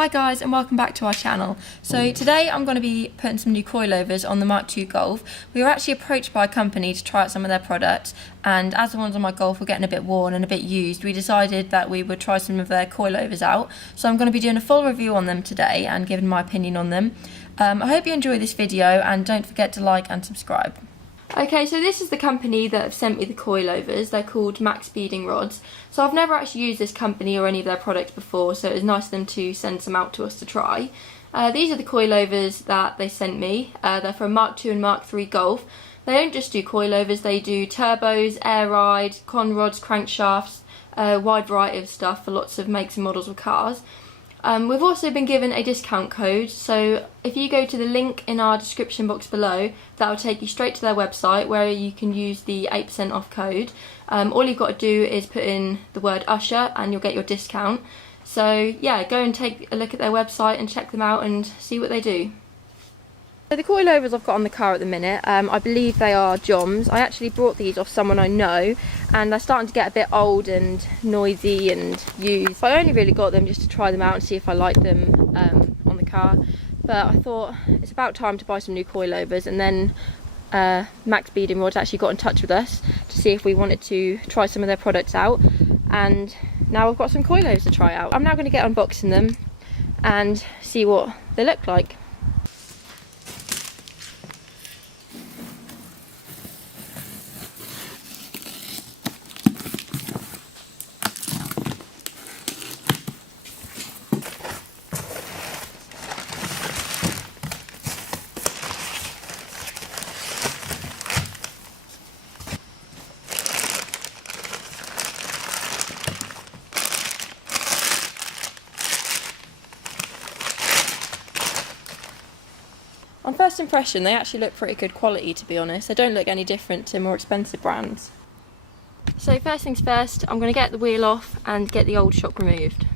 Hi guys and welcome back to our channel. So today I'm going to be putting some new coilovers on the Mark II Golf. We were actually approached by a company to try out some of their products, and as the ones on my Golf were getting a bit worn and a bit used, we decided that we would try some of their coilovers out. So I'm going to be doing a full review on them today and giving my opinion on them. I hope you enjoy this video and don't forget to like and subscribe. Okay, so this is the company that have sent me the coilovers. They're called MaXpeedingRods. So I've never actually used this company or any of their products before, so it was nice of them to send some out to us to try. These are the coilovers that they sent me. They're from Mark II and Mark III Golf. They don't just do coilovers, they do turbos, air ride, con rods, crankshafts, a wide variety of stuff for lots of makes and models of cars. We've also been given a discount code, so if you go to the link in our description box below, that will take you straight to their website where you can use the 8% off code. All you've got to do is put in the word Usher and you'll get your discount. So yeah, go and take a look at their website and check them out and see what they do. So the coilovers I've got on the car at the minute, I believe they are Joms. I actually brought these off someone I know, and they're starting to get a bit old and noisy and used. I only really got them just to try them out and see if I like them on the car. But I thought it's about time to buy some new coilovers, and then MaXpeedingRods actually got in touch with us to see if we wanted to try some of their products out. And now I've got some coilovers to try out. I'm now going to get unboxing them and see what they look like. On first impression, they actually look pretty good quality, to be honest. They don't look any different to more expensive brands. So first things first, I'm going to get the wheel off and get the old shock removed.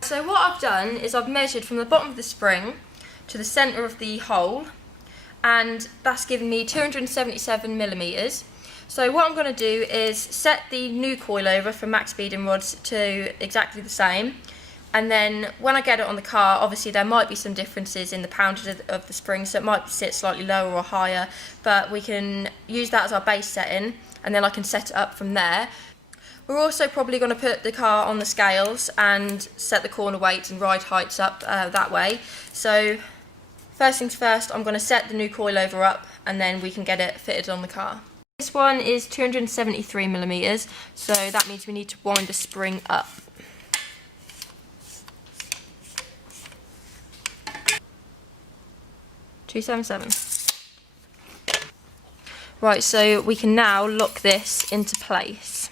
So what I've done is I've measured from the bottom of the spring to the centre of the hole, and that's given me 277mm. So what I'm going to do is set the new coilover from MaXpeedingRods to exactly the same, and then when I get it on the car, obviously there might be some differences in the poundage of the spring, so it might sit slightly lower or higher, but we can use that as our base setting and then I can set it up from there. We're also probably going to put the car on the scales and set the corner weights and ride heights up that way. So first things first, I'm going to set the new coilover up and then we can get it fitted on the car. This one is 273mm, so that means we need to wind the spring up. .277. Right, so we can now lock this into place.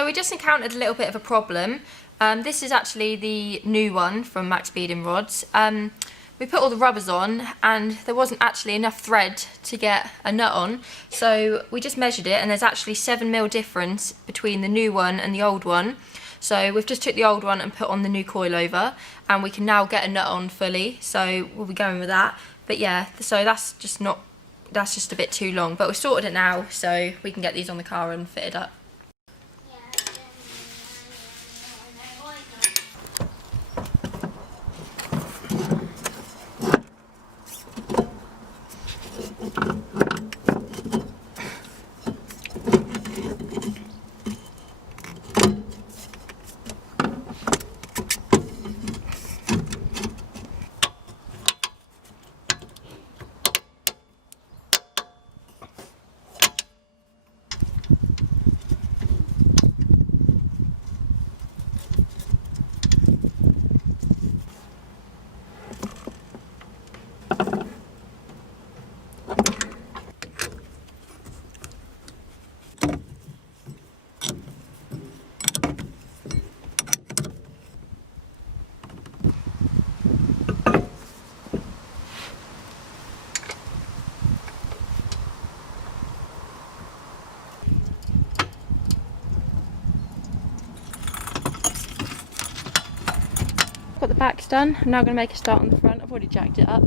So we just encountered a little bit of a problem. This is actually the new one from MaXpeedingRods. We put all the rubbers on and there wasn't actually enough thread to get a nut on, so we just measured it and there's actually 7mm difference between the new one and the old one. So we've just took the old one and put on the new coilover, and we can now get a nut on fully, so we'll be going with that. But yeah, so that's just a bit too long, but we've sorted it now so we can get these on the car and fitted up. back's done. I'm now going to make a start on the front. I've already jacked it up,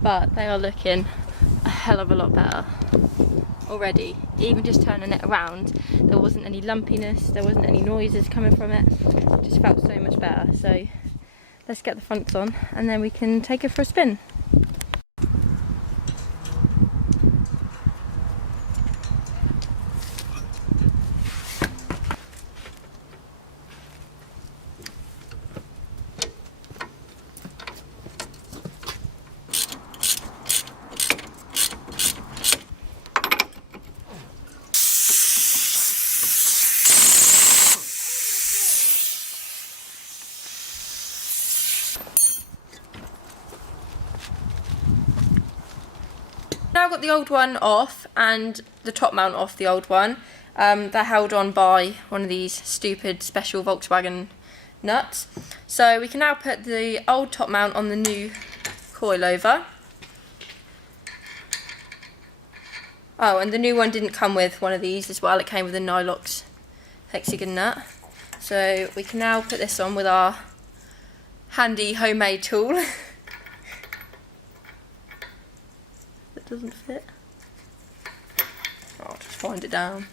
but they are looking a hell of a lot better already. Even just turning it around, there wasn't any lumpiness, there wasn't any noises coming from it. It just felt so much better. So let's get the fronts on and then we can take it for a spin. Now I've got the old one off and the top mount off the old one. They're held on by one of these stupid special Volkswagen nuts. So we can now put the old top mount on the new coilover. Oh, and the new one didn't come with one of these as well. It came with a Nylox hexagon nut. So we can now put this on with our handy homemade tool. Doesn't fit. I'll just wind it down.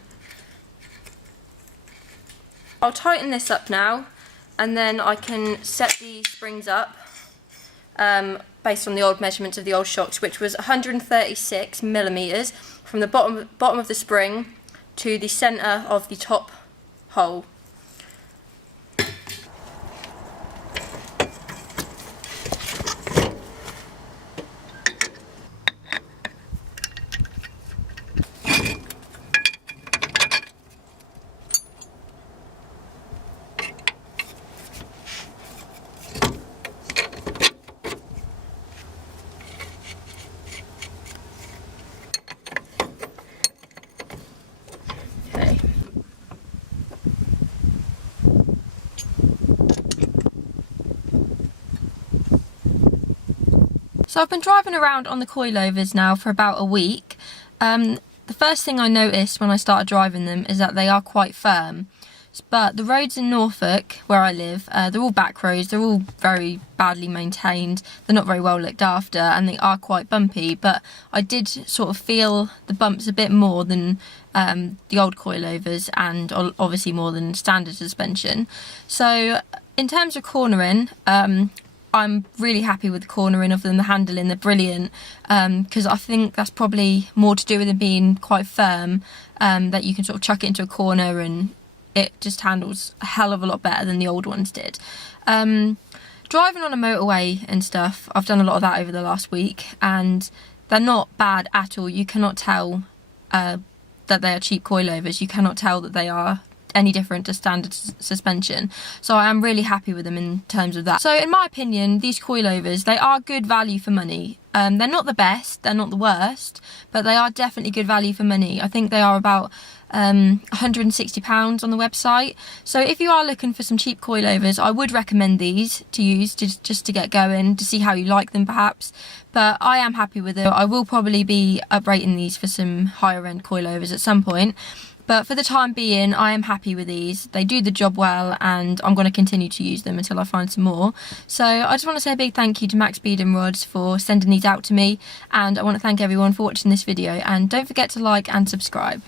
I'll tighten this up now and then I can set the springs up based on the old measurements of the old shocks, which was 136 millimeters from the bottom of the spring to the centre of the top hole. So I've been driving around on the coilovers now for about a week. The first thing I noticed when I started driving them is that they are quite firm. But the roads in Norfolk, where I live, they're all back roads, they're all very badly maintained, they're not very well looked after, and they are quite bumpy. But I did sort of feel the bumps a bit more than the old coilovers, and obviously more than standard suspension. So in terms of cornering, I'm really happy with the cornering of them, the handling, they're brilliant, because I think that's probably more to do with them being quite firm, that you can sort of chuck it into a corner and it just handles a hell of a lot better than the old ones did. Driving on a motorway and stuff, I've done a lot of that over the last week, and they're not bad at all. You cannot tell that they are cheap coilovers, you cannot tell that they are any different to standard suspension. So I am really happy with them in terms of that. So in my opinion, these coilovers, they are good value for money. They're not the best, they're not the worst, but they are definitely good value for money. I think they are about £160 on the website. So if you are looking for some cheap coilovers, I would recommend these to use just to get going, to see how you like them perhaps. But I am happy with it. I will probably be uprating these for some higher end coilovers at some point. But for the time being, I am happy with these. They do the job well, and I'm going to continue to use them until I find some more. So I just want to say a big thank you to MaXpeedingRods for sending these out to me, and I want to thank everyone for watching this video, and don't forget to like and subscribe.